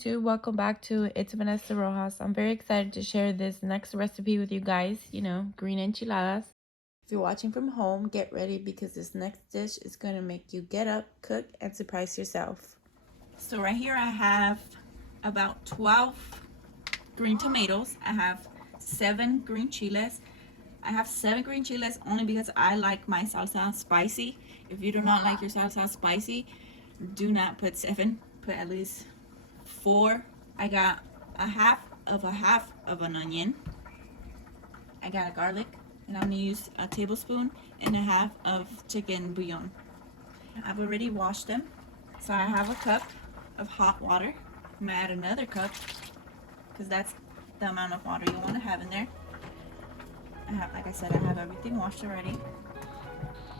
YouTube, welcome back to It's Vanessa Rojas. I'm very excited to share this next recipe with you guys, green enchiladas. If you're watching from home, get ready because this next dish is going to make you get up, cook, and surprise yourself. So right here I have about 12 green tomatoes. I have 7 green chiles. I have 7 green chiles only because I like my salsa spicy. If you do not like your salsa spicy, do not put 7, put at least 4. I got a half of an onion. I got a garlic, and I'm gonna use a tablespoon and a half of chicken bouillon. I've already washed them. So I have a cup of hot water. I'm gonna add another cup because that's the amount of water you want to have in there. Like I said, I have everything washed already.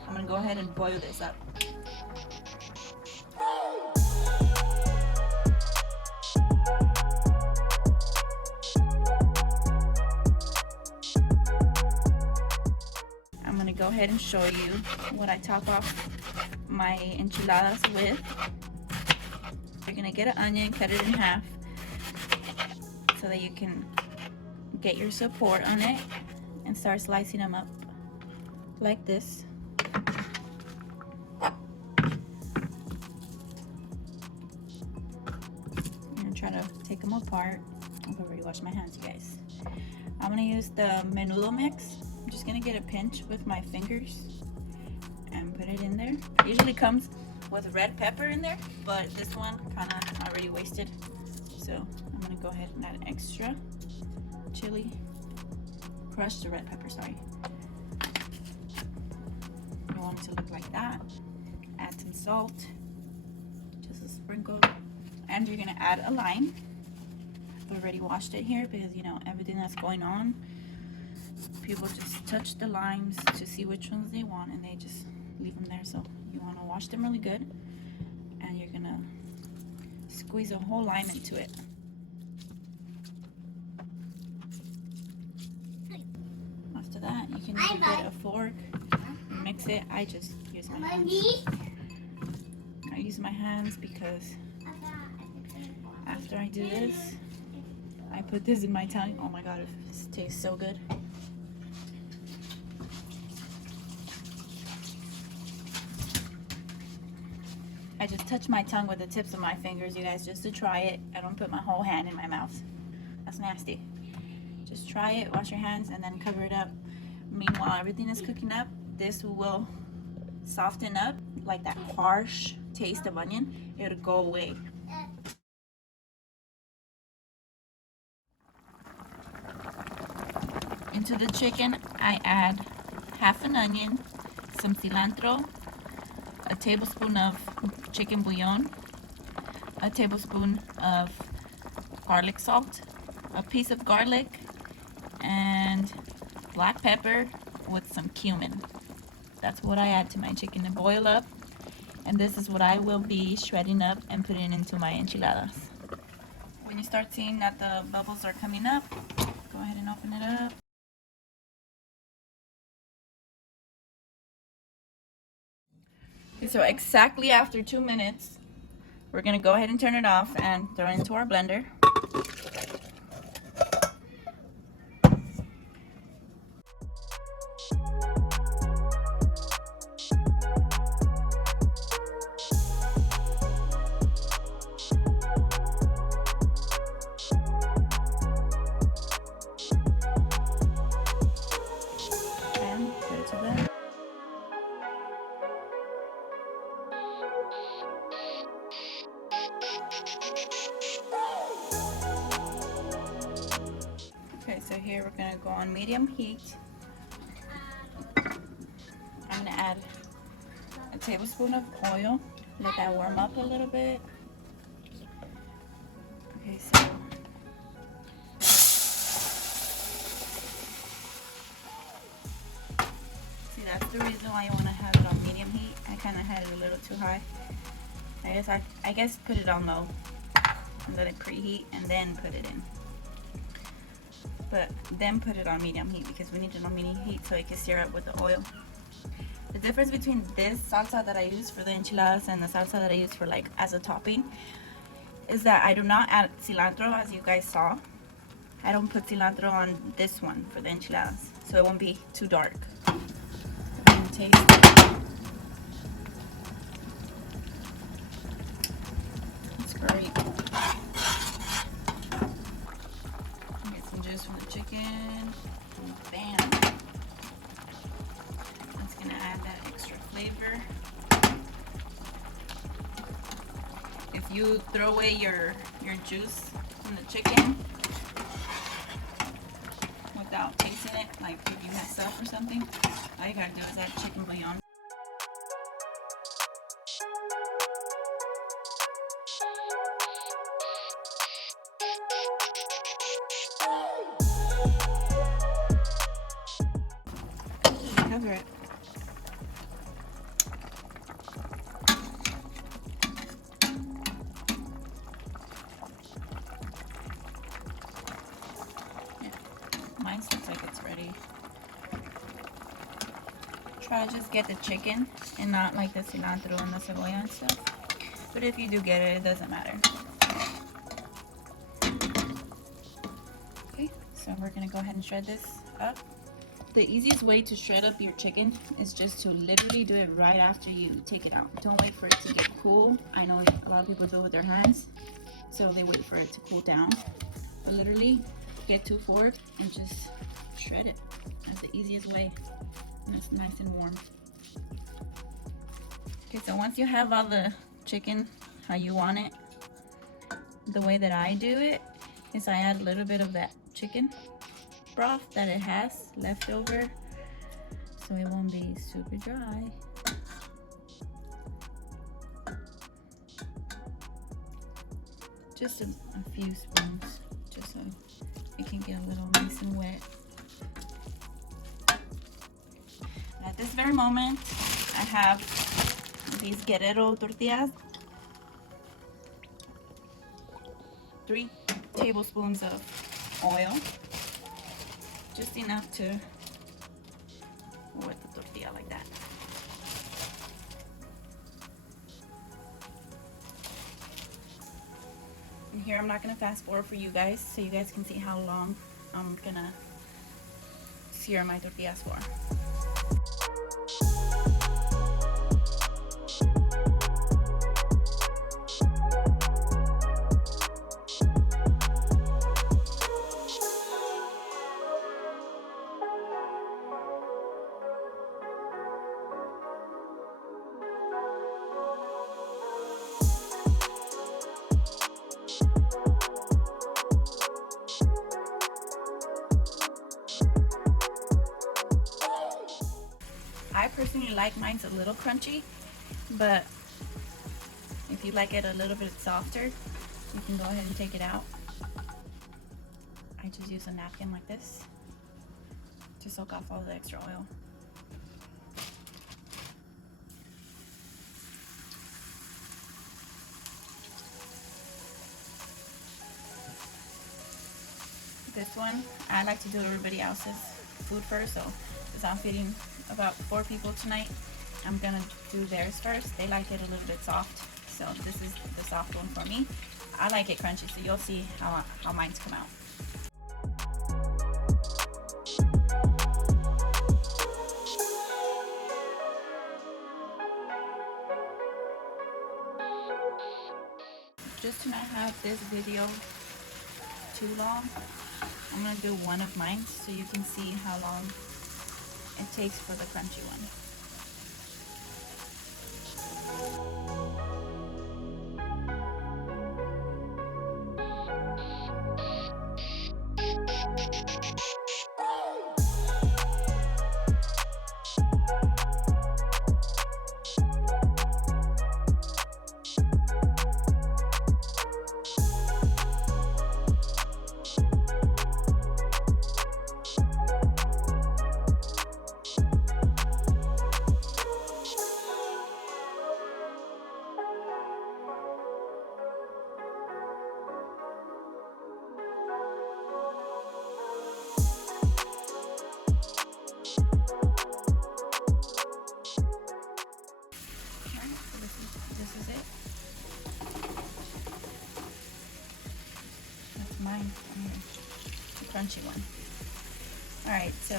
I'm gonna go ahead and boil this up. I'm gonna go ahead and show you what I top off my enchiladas with. You're gonna get an onion, cut it in half so that you can get your support on it and start slicing them up like this. I'm gonna try to take them apart. I've already washed my hands, you guys. I'm gonna use the menudo mix. I'm just gonna get a pinch with my fingers and put it in there. It usually comes with red pepper in there, but this one kind of already wasted. So I'm gonna go ahead and add extra chili. Crush the red pepper, sorry. You want it to look like that. Add some salt, just a sprinkle, and you're gonna add a lime. I've already washed it here because everything that's going on, people just touch the limes to see which ones they want and they just leave them there. So you want to wash them really good, and you're gonna squeeze a whole lime into it. After that, you can either get a fork, mix it. I just use my hands. I use my hands because after I do this, I put this in my tongue. Oh my god, this tastes so good. I just touch my tongue with the tips of my fingers, you guys, just to try it. I don't put my whole hand in my mouth. That's nasty. Just try it, wash your hands, and then cover it up. Meanwhile, everything is cooking up. This will soften up, like that harsh taste of onion. It'll go away. Into the chicken, I add half an onion, some cilantro, a tablespoon of chicken bouillon, a tablespoon of garlic salt, a piece of garlic, and black pepper with some cumin. That's what I add to my chicken to boil up, and this is what I will be shredding up and putting into my enchiladas. When you start seeing that the bubbles are coming up, go ahead and open it up. Okay, so exactly after 2 minutes, we're gonna go ahead and turn it off and throw it into our blender. And put it to blender. Okay, so here we're gonna go on medium heat. I'm gonna add a tablespoon of oil. Let that warm up a little bit. Okay, so see, that's the reason why you want to have it on medium heat. I kind of had it a little too high. I guess put it on low and let it preheat and then put it in. But then put it on medium heat because we need it on medium heat so it can stir up with the oil. The difference between this salsa that I use for the enchiladas and the salsa that I use for as a topping is that I do not add cilantro, as you guys saw. I don't put cilantro on this one for the enchiladas, so it won't be too dark. You can taste it. It's great. Get some juice from the chicken. And bam. That's gonna add that extra flavor. If you throw away your juice from the chicken without tasting it, like if you mess up or something, all you gotta do is add chicken bouillon. Cover it. Mine looks like it's ready. Try to just get the chicken and not like the cilantro and the cebolla and stuff. But if you do get it, it doesn't matter. Okay, so we're gonna go ahead and shred this up. The easiest way to shred up your chicken is just to literally do it right after you take it out. Don't wait for it to get cool. I know a lot of people do it with their hands, so they wait for it to cool down. But literally, get to a fork and just shred it. That's the easiest way, and it's nice and warm. Okay, so once you have all the chicken how you want it, the way that I do it is I add a little bit of that chicken broth that it has left over, so it won't be super dry. Just a few spoons, just so it can get a little nice and wet. At this very moment, I have these Guerrero tortillas, 3 tablespoons of oil, just enough to wet the tortilla like that. And here I'm not gonna fast forward for you guys, so you guys can see how long I'm gonna sear my tortillas for. I personally like mine a little crunchy, but if you like it a little bit softer, you can go ahead and take it out. I just use a napkin like this to soak off all the extra oil. This one, I like to do everybody else's food first, so since I'm feeding about 4 people tonight, I'm gonna do theirs first. They like it a little bit soft, so this is the soft one for me. I like it crunchy, so you'll see how mine's come out. Just to not have this video too long, I'm gonna do one of mine so you can see how long it takes for the crunchy one. Alright, so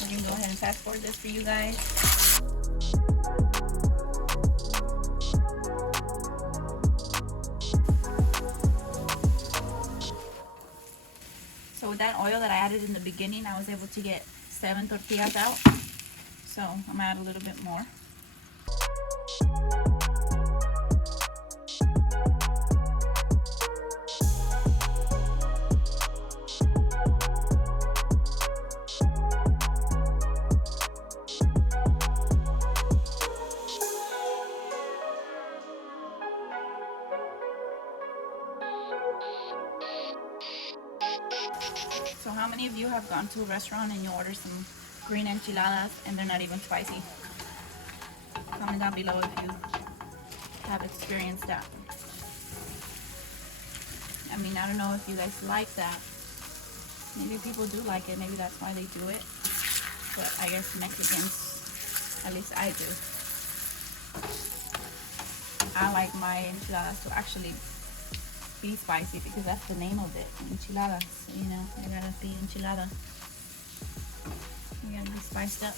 we're gonna go ahead and fast forward this for you guys. So with that oil that I added in the beginning, I was able to get 7 tortillas out. So I'm gonna add a little bit more. So how many of you have gone to a restaurant and you order some green enchiladas and they're not even spicy? Comment down below if you have experienced that. I mean, I don't know if you guys like that. Maybe people do like it, maybe that's why they do it. But I guess Mexicans, at least I do. I like my enchiladas to actually be spicy because that's the name of it, enchiladas. You know, they gotta be enchilada. You gotta be spiced up.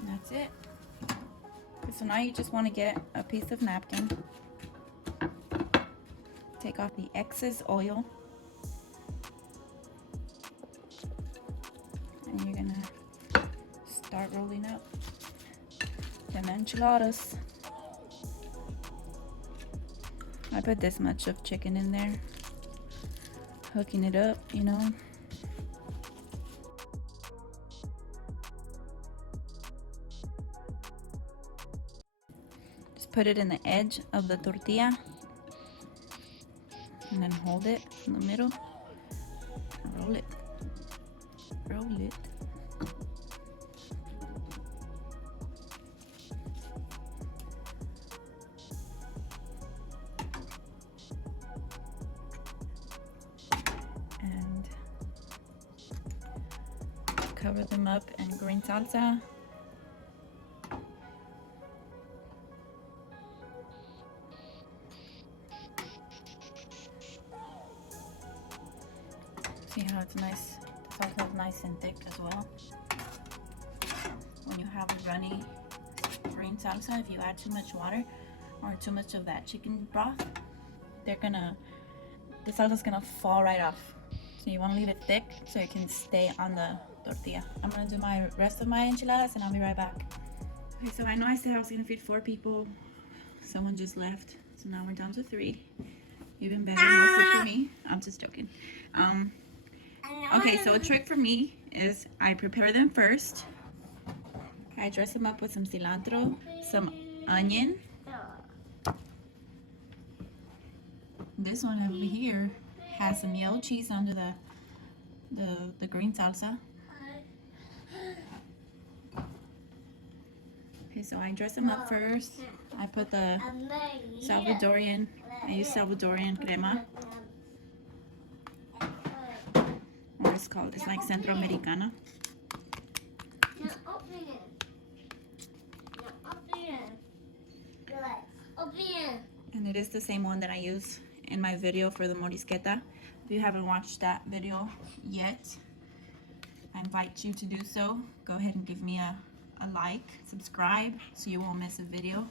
And that's it. So now you just want to get a piece of napkin. Take off the excess oil. And you're gonna start rolling up them enchiladas. I put this much of chicken in there, hooking it up, you know. Just put it in the edge of the tortilla and then hold it in the middle and roll it. Roll it. And cover them up in green salsa. See how it's nice? The salsa is nice and thick as well. When you have a runny green salsa, if you add too much water or too much of that chicken broth, the salsa's gonna fall right off. So you want to leave it thick so it can stay on the tortilla. I'm gonna do my rest of my enchiladas and I'll be right back. Okay, so I know I said I was gonna feed 4 people. Someone just left, so now we're down to 3. Even better, more food for me. I'm just joking. Okay, so a trick for me is I prepare them first. I dress them up with some cilantro, some onion. This one over here has some yellow cheese under the green salsa. Okay, so I dress them up first. I put the Salvadorian, I use Salvadorian crema. What it's called, it's like Centroamericana. And it is the same one that I use in my video for the morisqueta. If you haven't watched that video yet, I invite you to do so. Go ahead and give me a like, subscribe, so you won't miss a video.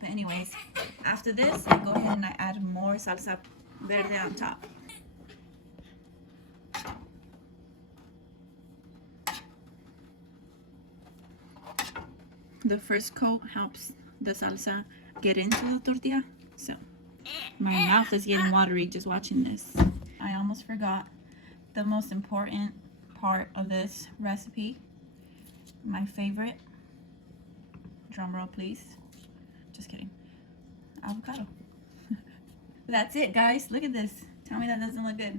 But anyways, after this, I go ahead and I add more salsa verde on top. The first coat helps the salsa get into the tortilla. So my mouth is getting watery just watching this. I almost forgot the most important part of this recipe. My favorite. Drum roll, please. Just kidding. Avocado. That's it, guys. Look at this. Tell me that doesn't look good.